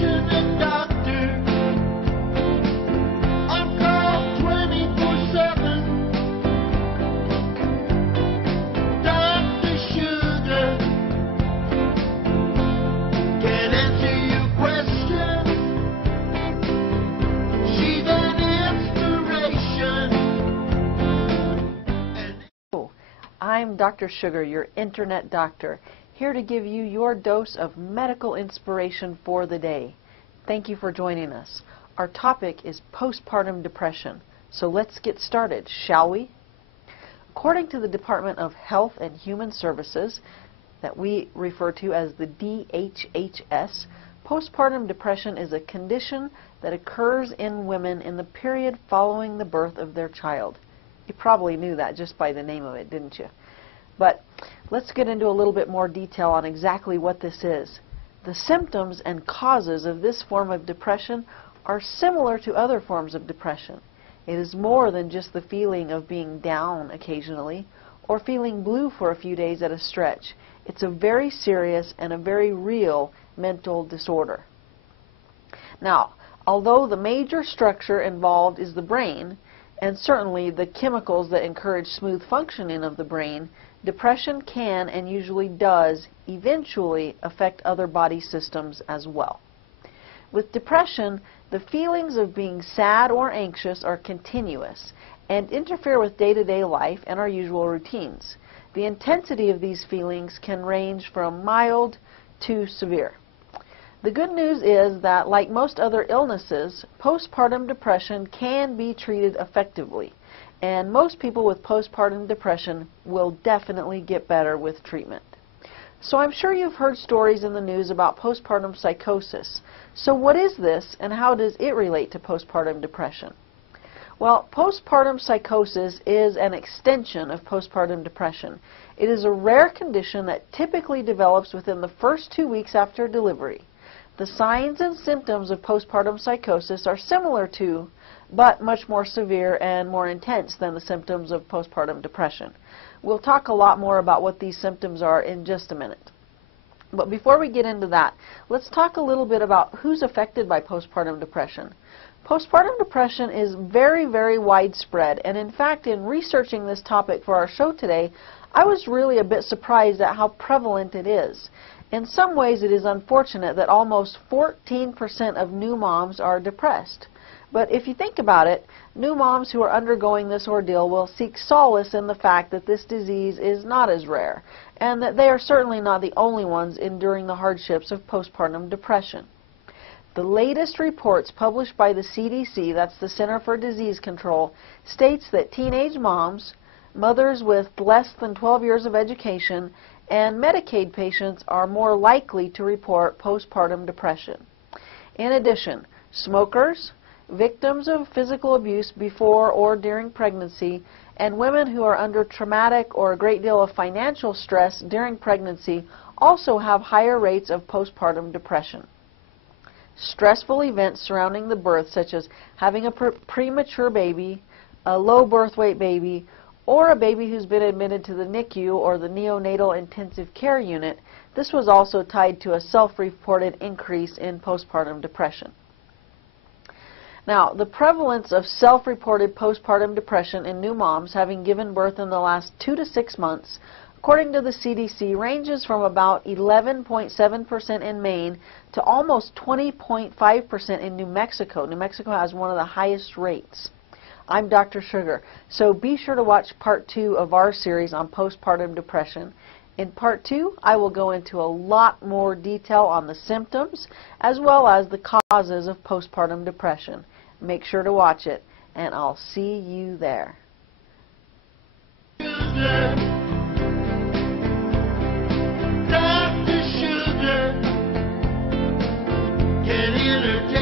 passionate doctor. I'm called 24/7. Dr. Sugar can answer your questions. She's an inspiration. I'm Dr. Sugar, your internet doctor, here to give you your dose of medical inspiration for the day. Thank you for joining us. Our topic is postpartum depression. So let's get started, shall we? According to the Department of Health and Human Services, that we refer to as the DHHS, postpartum depression is a condition that occurs in women in the period following the birth of their child. You probably knew that just by the name of it, didn't you? But let's get into a little bit more detail on exactly what this is. The symptoms and causes of this form of depression are similar to other forms of depression. It is more than just the feeling of being down occasionally or feeling blue for a few days at a stretch. It's a very serious and a very real mental disorder. Now, although the major structure involved is the brain, and certainly the chemicals that encourage smooth functioning of the brain, depression can and usually does eventually affect other body systems as well. With depression, the feelings of being sad or anxious are continuous and interfere with day-to-day life and our usual routines. The intensity of these feelings can range from mild to severe. The good news is that, like most other illnesses, postpartum depression can be treated effectively, and most people with postpartum depression will definitely get better with treatment. So I'm sure you've heard stories in the news about postpartum psychosis. So what is this, and how does it relate to postpartum depression? Well, postpartum psychosis is an extension of postpartum depression. It is a rare condition that typically develops within the first 2 weeks after delivery. The signs and symptoms of postpartum psychosis are similar to, but much more severe and more intense than the symptoms of postpartum depression. We'll talk a lot more about what these symptoms are in just a minute. But before we get into that, let's talk a little bit about who's affected by postpartum depression. Postpartum depression is very, very widespread, and in fact, in researching this topic for our show today, I was really a bit surprised at how prevalent it is. In some ways, it is unfortunate that almost 14% of new moms are depressed. But if you think about it, new moms who are undergoing this ordeal will seek solace in the fact that this disease is not as rare, and that they are certainly not the only ones enduring the hardships of postpartum depression. The latest reports published by the CDC, that's the Center for Disease Control, states that teenage moms, mothers with less than 12 years of education, and Medicaid patients are more likely to report postpartum depression. In addition, smokers, victims of physical abuse before or during pregnancy, and women who are under traumatic or a great deal of financial stress during pregnancy also have higher rates of postpartum depression. Stressful events surrounding the birth, such as having a premature baby, a low birth weight baby, or a baby who's been admitted to the NICU or the neonatal intensive care unit, this was also tied to a self-reported increase in postpartum depression. Now, the prevalence of self-reported postpartum depression in new moms having given birth in the last 2 to 6 months, according to the CDC, ranges from about 11.7% in Maine to almost 20.5% in New Mexico. New Mexico has one of the highest rates. I'm Dr. Sugar, so be sure to watch part 2 of our series on postpartum depression. In part 2, I will go into a lot more detail on the symptoms as well as the causes of postpartum depression. Make sure to watch it, and I'll see you there. Dr. Sugar can entertain.